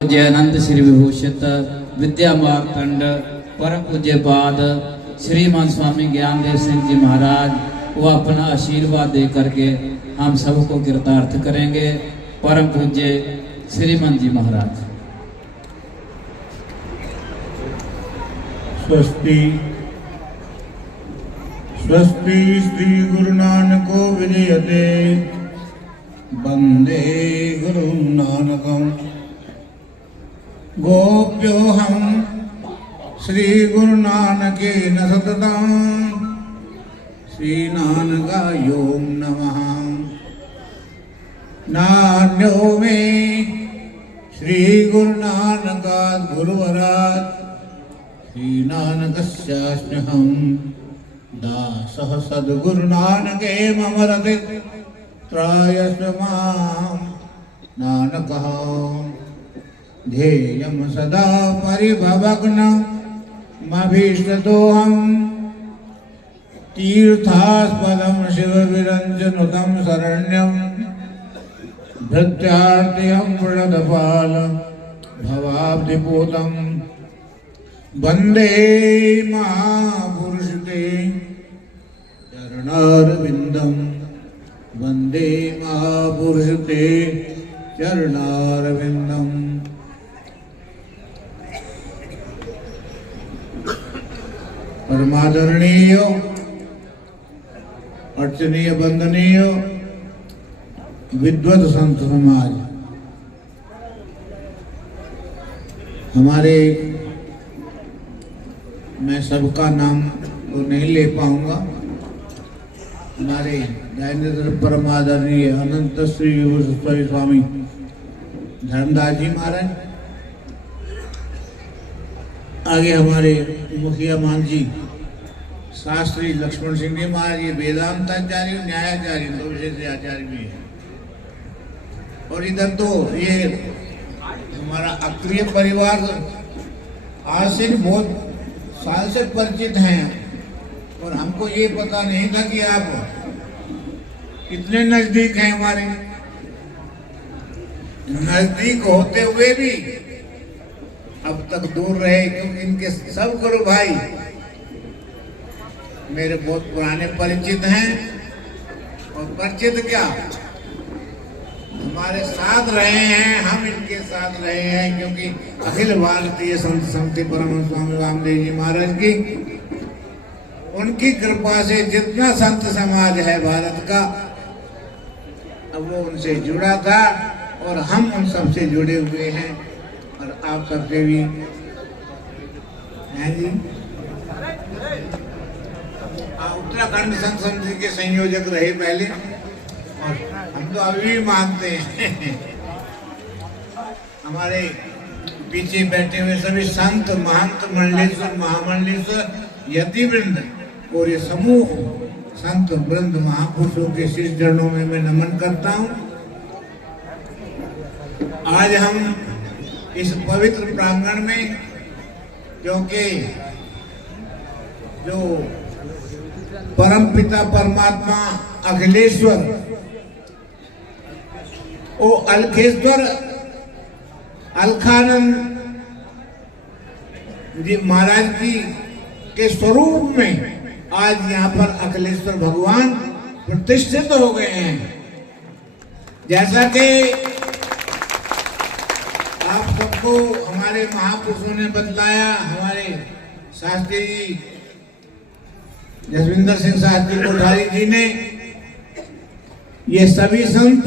जयानंद श्री विभूषित विद्या मार्कंड परम पूज्य पाद श्रीमान स्वामी ज्ञानदेव सिंह जी महाराज वो अपना आशीर्वाद दे करके हम सबको कृतार्थ करेंगे। परम पूज्य श्रीमान जी महाराज। स्वस्ति स्वस्ति श्री गुरु नानको विजयते वंदे गुरु नानकम गोप्यो हम श्री गुरु नानके न सततम श्री नानकायों नमः। नान्यो में श्री गुरु नानकात् गुरुवरात् श्री नानकस्यास्म्यहं दासः सद्गुरु नानके मम रते त्रायस्व मां नानकः। ध्येयं सदा परिभवग्नमभीष्टदोहं तीर्थास्पदं शिवविरञ्जनुतं शरण्यं भृत्यार्तिहं प्रणतपाल भवाब्धिपूतं वन्दे महापुरुषते चरणारविन्दं वन्दे महापुरुषते चरणारविन्दम्। परमादरणीय अर्चनीय वंदनीय विद्वत संत समाज, हमारे मैं सबका नाम तो नहीं ले पाऊंगा। हमारे ज्ञानेन्द्र परमादरणीय अनंत श्री विभूषित स्वामी धर्मदास जी महाराज, आगे हमारे मुखिया मान जी शास्त्री लक्ष्मण सिंह जी महाराज, ये वेदांताचार्य न्यायाचार्य दो विशेष आचार्य भी है। और इधर तो ये हमारा अक्रिय परिवार आज से बहुत साल से परिचित हैं और हमको ये पता नहीं था कि आप कितने नजदीक हैं। हमारे नजदीक होते हुए भी अब तक दूर रहे, क्योंकि इनके सब गुरु भाई मेरे बहुत पुराने परिचित हैं। और परिचित क्या, हमारे साथ रहे हैं, हम इनके साथ रहे हैं, क्योंकि अखिल भारतीय संत समिति परम स्वामी रामदेव जी महाराज की उनकी कृपा से जितना संत समाज है भारत का, अब वो उनसे जुड़ा था और हम उन सबसे जुड़े हुए हैं। और आप सबसे भी हैं जी। उत्तराखंड संत समिति के संयोजक रहे पहले, और हम तो अभी भी मानते हैं। हमारे पीछे बैठे हुए सभी संत महंत मंडलेश्वर महामंडलेश्वर यति वृंद और ये समूह संत वृंद महापुरुषों के शीश चरणों में मैं नमन करता हूँ। आज हम इस पवित्र प्रांगण में, क्योंकि जो परम पिता परमात्मा अखिलेश्वर ओ अलखेश्वर अलखानंद जी महाराज की के स्वरूप में आज यहाँ पर अखिलेश्वर भगवान प्रतिष्ठित हो गए हैं। जैसा कि आप सबको हमारे महापुरुषों ने बतलाया, हमारे शास्त्री जी जसविंदर सिंह शास्त्री कोठारी जी ने, ये सभी संत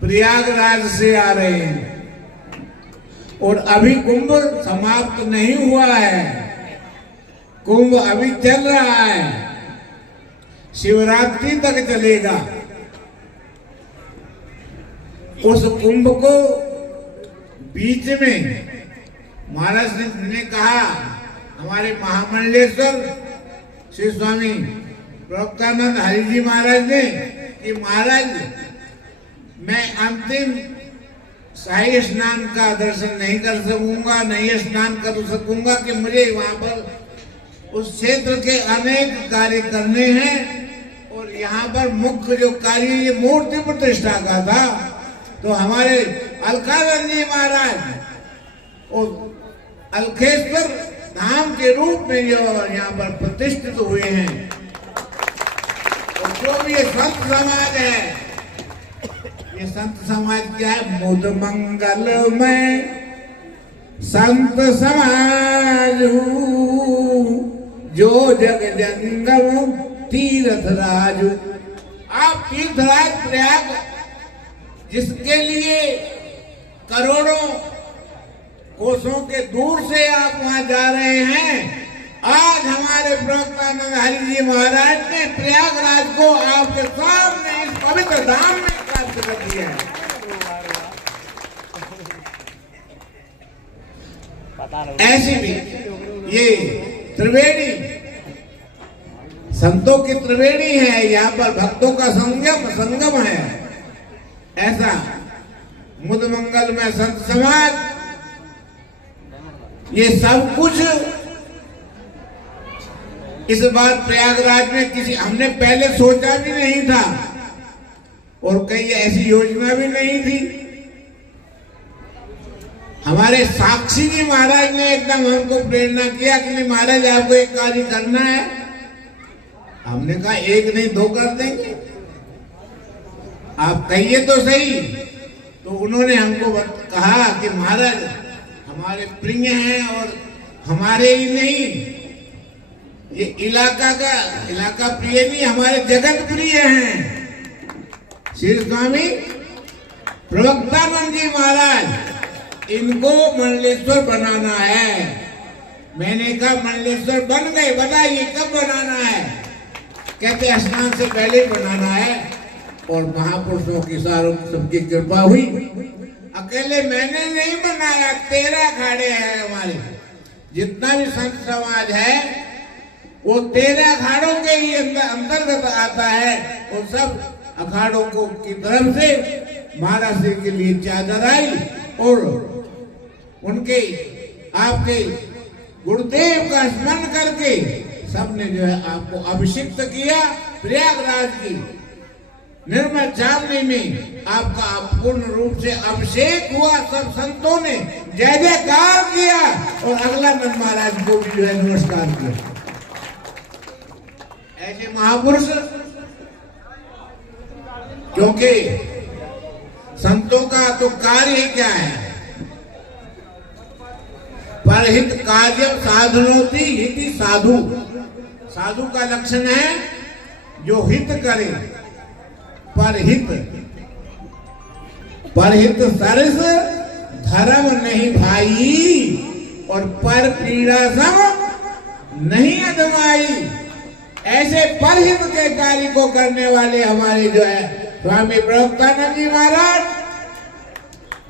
प्रयागराज से आ रहे हैं और अभी कुंभ समाप्त नहीं हुआ है, कुंभ अभी चल रहा है, शिवरात्रि तक चलेगा। उस कुंभ को बीच में महाराज ने कहा, हमारे महामंडलेश्वर श्री स्वामी प्रवक्तानंद हरि जी महाराज ने, कि महाराज मैं अंतिम शाही स्नान का दर्शन नहीं कर सकूंगा, नहीं स्नान कर सकूंगा, कि मुझे वहां पर उस क्षेत्र के अनेक कार्य करने हैं और यहाँ पर मुख्य जो कार्य ये मूर्ति प्रतिष्ठा का था। तो हमारे अलकानंद जी महाराज और अलखेश्वर धाम के रूप में जो यहाँ पर प्रतिष्ठित हुए हैं। और जो भी ये संत समाज है, ये संत समाज क्या है? मुद मंगल में संत समाज हूँ, जो जग जंगम तीर्थ राजू। आप तीर्थराज प्रयाग, जिसके लिए करोड़ों कोसों के दूर से आप वहां जा रहे हैं, आज हमारे प्रवक्तानंद हरि जी महाराज ने प्रयागराज को आपके सामने इस पवित्र धाम में प्राप्त कर दिया है। ऐसी भी ये त्रिवेणी संतों की त्रिवेणी है, यहाँ पर भक्तों का संगम है। ऐसा मुद मंगल में संत समाज, ये सब कुछ इस बार प्रयागराज में किसी हमने पहले सोचा भी नहीं था और कहीं ऐसी योजना भी नहीं थी। हमारे साक्षी जी महाराज ने एकदम हमको प्रेरणा किया कि नहीं महाराज आपको एक कार्य करना है। हमने कहा एक नहीं दो कर देंगे, आप कहिए तो सही। तो उन्होंने हमको कहा कि महाराज हमारे प्रिय हैं और हमारे ही नहीं, ये इलाका प्रिय नहीं, हमारे जगत प्रिय हैं श्री स्वामी प्रवक्तानंद जी महाराज। इनको मंडलेश्वर बनाना है। मैंने कहा मंडलेश्वर बन गए, बताइए कब बनाना है? कहते स्नान से पहले बनाना है। और महापुरुषों की सारों सबकी कृपा हुई। अकेले मैंने नहीं बनाया, 13 अखाड़े हैं हमारे। जितना भी संत समाज है वो 13 अखाड़ों के ही अंतर्गत आता है। और सब अखाड़ों को की तरफ से महाराज जी के लिए चादर आई और उनके आपके गुरुदेव का स्मरण करके सबने जो है आपको अभिषिक्त किया। प्रयागराज की निर्मल चावनी में आपका पूर्ण रूप से अभिषेक हुआ। सब संतों ने जय जयकार किया और अगलानंद महाराज को भी जो है नमस्कार किया। ऐसे महापुरुष, क्योंकि संतों का तो कार्य ही क्या है? परहित कार्य साधनोति हिति साधु। साधु का लक्षण है जो हित करे। परहित सरस धर्म नहीं भाई और पर पीड़ा सम नहीं अधमाई। ऐसे परहित के कार्य को करने वाले हमारे जो है स्वामी प्रवक्तानंद जी महाराज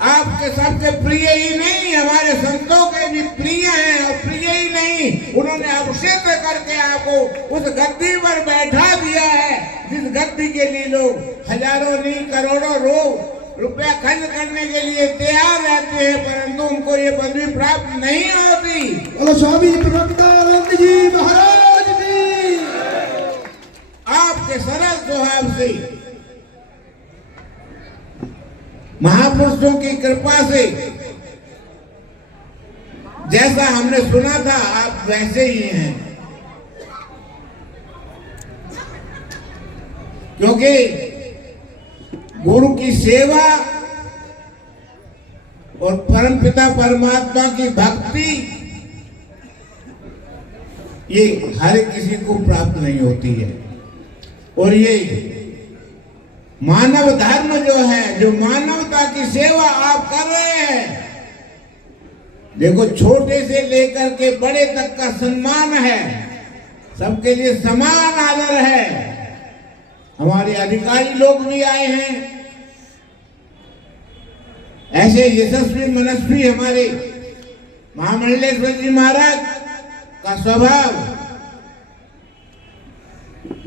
आपके सबके प्रिय ही नहीं, हमारे संतों के भी प्रिय हैं। और प्रिय ही नहीं, उन्होंने अभिषेक करके आपको उस गद्दी पर बैठा दिया है जिस गद्दी के लिए लोग हजारों नहीं करोड़ों रुपया खर्च करने के लिए तैयार रहते हैं, परंतु उनको ये पदवी प्राप्त नहीं होती। बोलो स्वामी प्रवक्तानंद जी महाराज की। आपके सरल स्वभाव से, महापुरुषों की कृपा से जैसा हमने सुना था आप वैसे ही हैं। क्योंकि गुरु की सेवा और परमपिता परमात्मा की भक्ति ये हर किसी को प्राप्त नहीं होती है। और ये मानव धर्म जो है, जो मानवता की सेवा आप कर रहे हैं, देखो छोटे से लेकर के बड़े तक का सम्मान है, सबके लिए समान आदर है। हमारे अधिकारी लोग भी आए हैं, ऐसे यशस्वी मनस्वी हमारे महामंडलेश्वर जी महाराज का स्वभाव।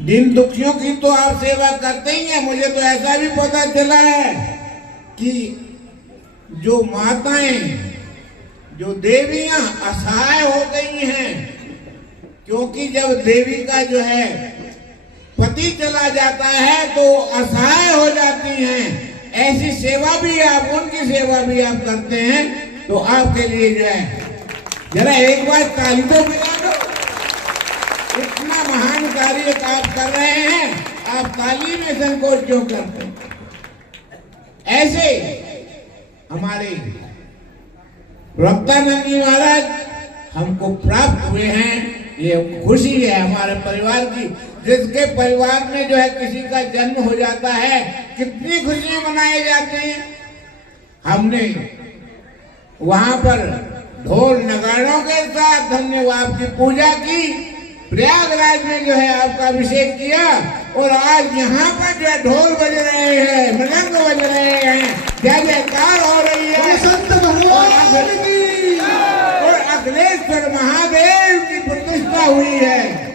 दिन दुखियों की तो आप सेवा करते ही हैं। मुझे तो ऐसा भी पता चला है कि जो माताएं, जो देवियां असहाय हो गई हैं, क्योंकि जब देवी का जो है पति चला जाता है तो असहाय हो जाती हैं। ऐसी सेवा भी आप, उनकी सेवा भी आप करते हैं, तो आपके लिए जो है जरा एक बार ताली तो बजा दो। इतना महान कार्य आप कर रहे हैं, आप ताली में संकोच क्यों करते हैं? ऐसे हमारे प्रवक्तानंद जी महाराज हमको प्राप्त हुए हैं, ये खुशी है हमारे परिवार की। जिसके परिवार में जो है किसी का जन्म हो जाता है, कितनी खुशियां मनाई जाती हैं। हमने वहां पर ढोल नगाड़ों के साथ धन्यवाद की पूजा की, प्रयागराज में जो है आपका अभिषेक किया, और आज यहाँ पर जो है ढोल बज रहे हैं, मृदंग बज रहे हैं, जय जयकार हो रही है। संत भगवान की और अखिलेश्वर महादेव की प्रतिष्ठा हुई है।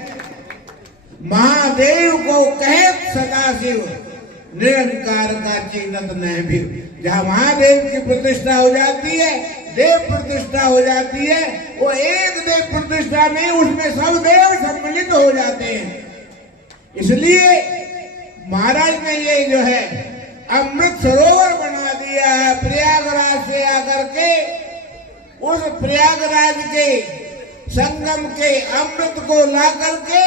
महादेव को कहे सदाशिव निरंकार का चिन्हत न भी। जहाँ महादेव की प्रतिष्ठा हो जाती है, देव प्रतिष्ठा हो जाती है, वो एक देव प्रतिष्ठा में उसमें सब देव सम्मिलित हो जाते हैं। इसलिए महाराज ने ये जो है अमृत सरोवर बना दिया है। प्रयागराज से आकर के उस प्रयागराज के संगम के अमृत को ला करके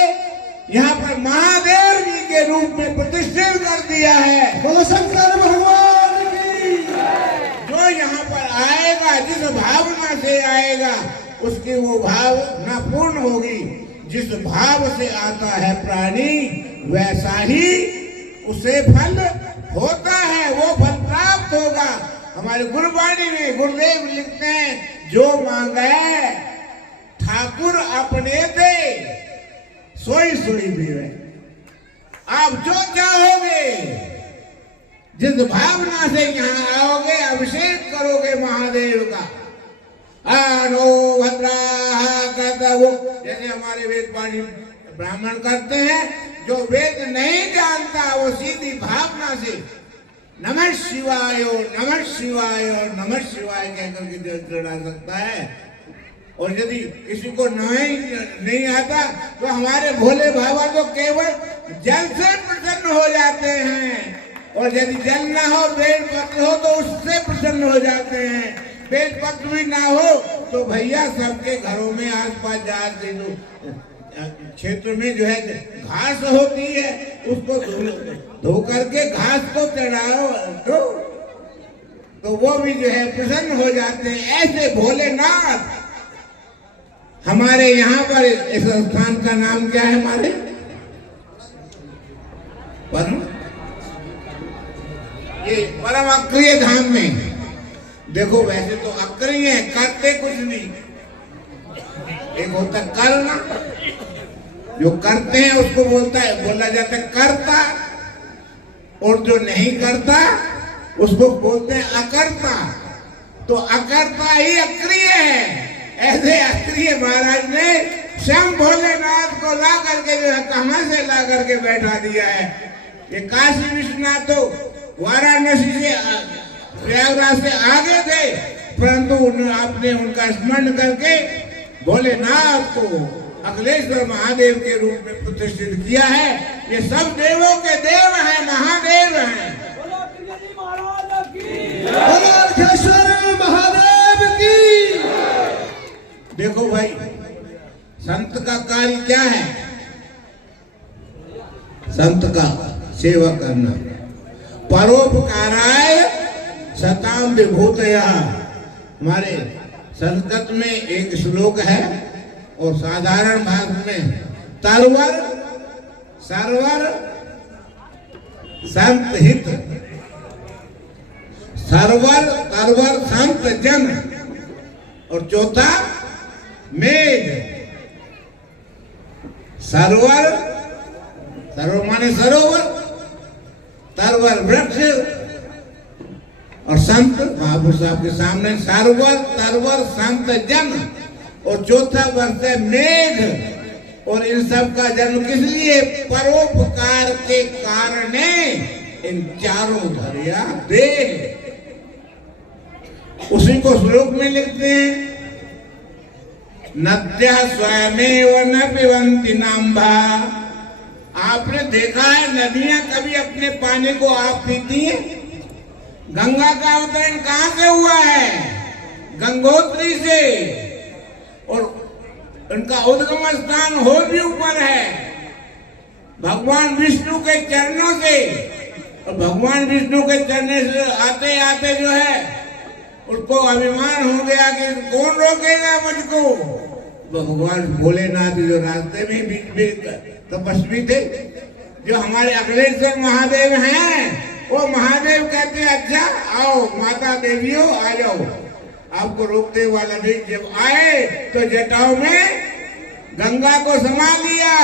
यहाँ पर महादेव जी के रूप में प्रतिष्ठित कर दिया है। बोलो शंकर भगवान की। जो यहाँ पर आएगा, जिस भावना से आएगा, उसकी वो भावना पूर्ण होगी। जिस भाव से आता है प्राणी, वैसा ही उसे फल होता है, वो फल प्राप्त होगा। हमारे गुरुवाणी में गुरुदेव लिखते हैं, जो मांगे ठाकुर अपने दे, सोई सोई देवे। आप जो चाहोगे, जिस भावना से यहाँ आओगे, अभिषेक करोगे महादेव का, आनो भद्राः कर्तव्यो, जैसे हमारे वेद पाठी ब्राह्मण करते हैं। जो वेद नहीं जानता वो सीधी भावना से नमः शिवाय नमः शिवाय नमः शिवाय कहकर के जल चढ़ा सकता है। और यदि किसी को नहीं आता तो हमारे भोले बाबा तो केवल जल से प्रसन्न हो जाते हैं, और यदि जल ना हो, बेल पत्र हो, तो उससे प्रसन्न हो जाते हैं। बेल पत्र भी ना हो तो भैया सबके घरों में आसपास जाते जो क्षेत्र में जो है घास होती है, उसको धो करके घास को चढ़ाओ तो वो भी जो है प्रसन्न हो जाते हैं। ऐसे भोलेनाथ हमारे यहाँ पर, इस स्थान का नाम क्या है हमारे? परम, ये परम अक्रिय धाम में देखो, वैसे तो अक्रिय है, करते कुछ नहीं। एक होता करना, जो करते हैं उसको बोला जाता है कर्ता, और जो नहीं करता उसको बोलते हैं अकर्ता। तो अकर्ता ही अक्रिय है। ऐसे अक्रिय महाराज ने स्वयं भोलेनाथ को ला करके जो है कहां से ला करके बैठा दिया है। ये काशी विश्वनाथ तो वाराणसी से, प्रयागराज से आगे थे, परंतु आपने उनका स्मरण करके भोलेनाथ को अखिलेश्वर महादेव के रूप में प्रतिष्ठित किया है। ये सब देवों के देव हैं, महादेव हैं। बोलो अखिलेश्वर महादेव की। देखो भाई, संत का कार्य क्या है? संत का सेवा करना। परोपकाराय सताम विभूतया, हमारे संस्कृत में एक श्लोक है, और साधारण भाषा में तरवर सरवर संत हित, सरवर तरवर संत जन, और चौथा मेघ। सरवर, सरवर माने सरोवर, तरवर वृक्ष, और संत महापुरुष साहब के सामने सरवर तरवर संत जन, और चौथा वर्ष है मेघ। और इन सब का जन्म किस लिए? परोपकार के कारण इन चारों धरिया दे। उसी को श्लोक में लिखते हैं, नद्या स्वयमेव न पिबन्ति नाम्भा। आपने देखा है नदियां कभी अपने पानी को आप पीती हैं? गंगा का अवतरण कहां से हुआ है? गंगोत्री से। और उनका उद्गम स्थान और भी ऊपर है, भगवान विष्णु के चरणों से। और भगवान विष्णु के चरणों से आते आते जो है उसको अभिमान हो गया कि कौन रोकेगा मुझको। भगवान भोलेनाथ जो रास्ते में बीच में तपस्वी थे, जो हमारे अखिलेश्वर महादेव हैं, वो महादेव कहते अच्छा आओ माता देवियों आ जाओ, आपको रोकने वाला नहीं। जब आए तो जटाओं में गंगा को समा लिया।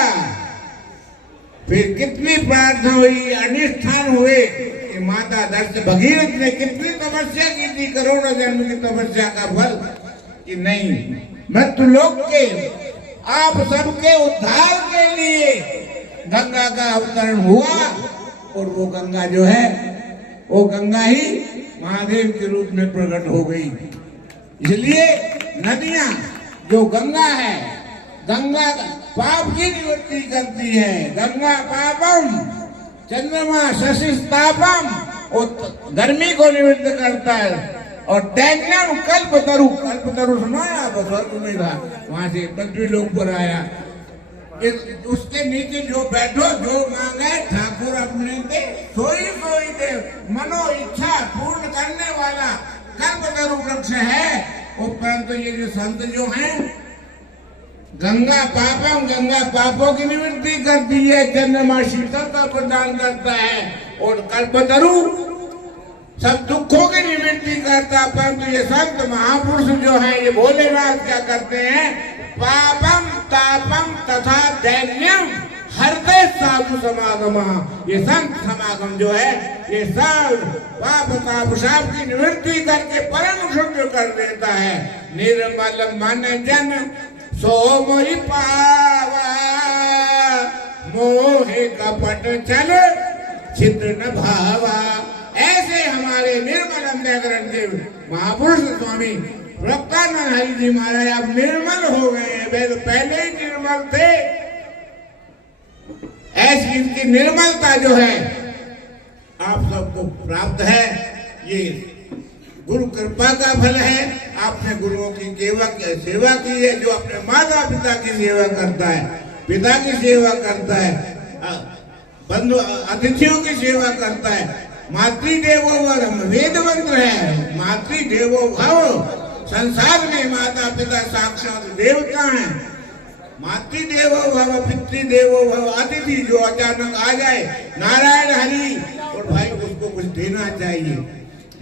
फिर कितनी प्रार्थना हुई, अनुष्ठान हुए कि माता दर्श भगीरथ ने कितनी तपस्या की थी, करोड़ों जन्म की तपस्या का फल कि नहीं, मृत्यु लोक के आप सबके उद्धार के लिए गंगा का अवतरण हुआ। और वो गंगा जो है वो गंगा ही महादेव के रूप में प्रकट हो गई। इसलिए नदियां जो गंगा है, गंगा पाप की निवृत्ति करती है। गंगा पापम चंद्रमा शशिस्तापम, और गर्मी को निवृत्त करता है। और दैन्यम कल्पतरु, कल्पतरु सुना है आप? स्वर्ग में था, वहां से पृथ्वी लोक पर आया। उसके नीचे जो बैठो, जो मांगे ठाकुर अपने दे, सोई सोई दे, मनो इच्छा पूर्ण करने वाला कल्पतरु वृक्ष है। परंतु ये जो संत जो हैं, गंगा पापम, गंगा पापों की निवृत्ति करती है, चंद्रमा शीतलता प्रदान करता है, और कल्पतरु सब दुखों की निवृत्ति करता है। परंतु ये संत महापुरुष जो है, ये भोलेनाथ क्या करते हैं? पापम तापम तथा दैन्यम हृदय साधु समागम, ये संत समागम जो है ये सब पाप ताप शाप की निवृत्ति करके परम शुद्ध कर देता है। निर्मल मन जन सो मोहि पावा, मोहे कपट चल चित न भावा। ऐसे हमारे निर्मल अंतःकरण के महापुरुष स्वामी प्रज्ञानंद हरि जी महाराज आप निर्मल हो गए हैं। वे तो पहले ही निर्मल थे। ऐसी इनकी निर्मलता जो है आप सबको प्राप्त है। ये गुरु कृपा का फल है। आपने गुरुओं की सेवा की है। जो अपने माता पिता की सेवा करता है, पिता की सेवा करता है, बंधु अतिथियों की सेवा करता है। मातृदेवो भव, वेद मंत्र है, मातृदेवो भव। संसार में माता पिता साक्षात देवता हैं। मातृदेवो भव, पितृदेवो भव। अतिथि जो अचानक आ जाए, नारायण हरि, और भाई उसको कुछ देना चाहिए।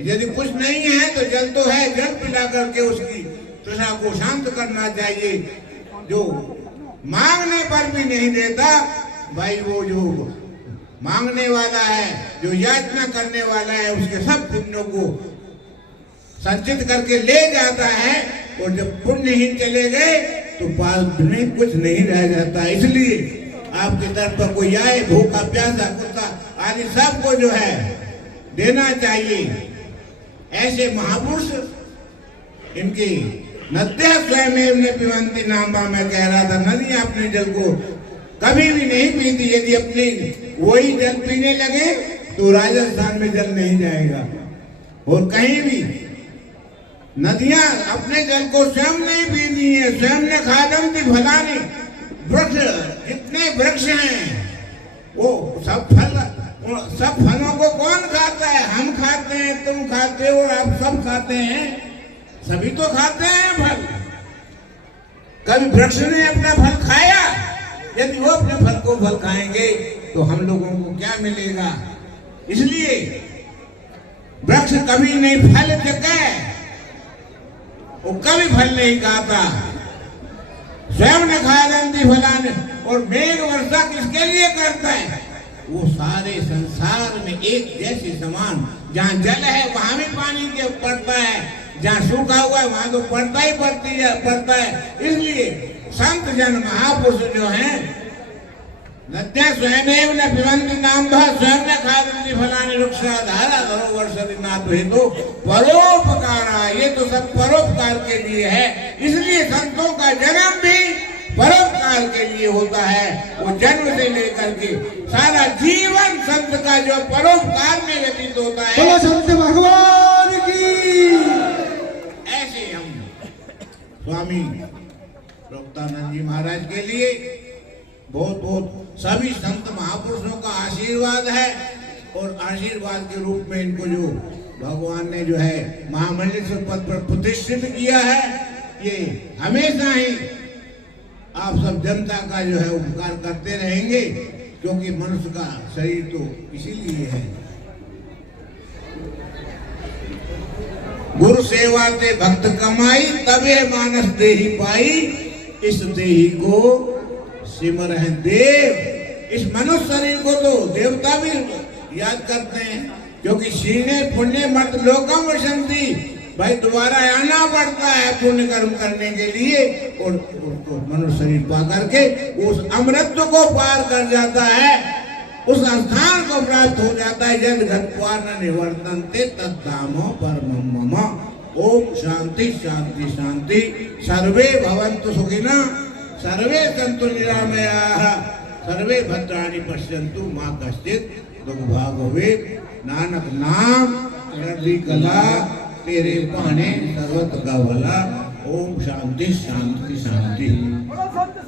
यदि कुछ नहीं है तो जल तो है, जल पिला करके उसकी तृष्णा को शांत करना चाहिए। जो मांगने पर भी नहीं देता, भाई वो जो मांगने वाला है, जो याचना करने वाला है, उसके सब पुण्यों को संचित करके ले जाता है। और जब पुण्यहीन चले गए तो पास में कुछ नहीं रह जाता। इसलिए आपके दर पर कोई आए, भूखा प्यासा कुत्ता आदि सबको जो है देना चाहिए। ऐसे महापुरुष इनकी नद्या स्वयं ने पिबंती नाम मैं कह रहा था, नदियां अपने जल को कभी भी नहीं पीती। यदि अपने वही जल पीने लगे तो राजस्थान में जल नहीं जाएगा। और कहीं भी नदियां अपने जल को स्वयं नहीं पीनी है। स्वयं ने खादम थी फलानी। वृक्ष, जितने वृक्ष हैं वो सब फलों को कौन खाता है? हम खाते हैं, तुम खाते हो, और आप सब खाते हैं। सभी तो खाते हैं फल। कभी वृक्ष ने अपना फल खाया? यदि वो अपने फल को फल खाएंगे तो हम लोगों को क्या मिलेगा? इसलिए वृक्ष कभी नहीं फल चुका, वो कभी फल नहीं खाता। स्वयं ने खादंती फलाने। और मेघ वर्षा किसके लिए करता है? वो सारे संसार में एक जैसे समान, जहाँ जल है वहां भी पानी के पड़ता है, जहाँ सूखा हुआ है वहां तो पड़ता ही पड़ता है। इसलिए संत जन महापुरुष जो हैं, नद्या स्वयं न पिबंती नाम स्वयं ने खादंती फलाने वृक्षा धारा धरो वर्षति नाथ हेतु परोपकारा। ये तो सब परोपकार के लिए है। इसलिए संतों का जन्म भी परोपकार काल के लिए होता है। वो जन्म से लेकर के सारा जीवन संत का जो परोपकार में व्यतीत होता है। बोलो संत भगवान की। ऐसे हम स्वामी प्रभुतानंद जी महाराज के लिए बहुत बहुत सभी संत महापुरुषों का आशीर्वाद है। और आशीर्वाद के रूप में इनको जो भगवान ने जो है महामंडलेश्वर पद पर प्रतिष्ठित किया है, ये हमेशा ही आप सब जनता का जो है उपकार करते रहेंगे, क्योंकि मनुष्य का शरीर तो इसीलिए है। गुरु सेवा ते भक्त कमाई, तबे मानस देही पाई, इस देही को सिमरह देव। इस मनुष्य शरीर को तो देवता भी याद करते हैं, क्योंकि सीने पुण्य मत लोकम वसंती, भाई दोबारा आना पड़ता है पुण्य कर्म करने के लिए। और उसको मनुष्य शरीर पा करके उस अमृत को पार कर जाता है, उस स्थान को प्राप्त हो जाता है। जब घटवान निवर्तनते तद्धामो परमं मम। ओम शांति शांति शांति। सर्वे भवन्तु सुखिनः, सर्वे सन्तु निरामयाः, सर्वे भद्राणि पश्यन्तु मा कश्चित् दुर्भाग् भवेत्। नानक नाम चढ़ती कला, तेरे पाने सर्वत्र का भला। ओम शांति शांति शांति।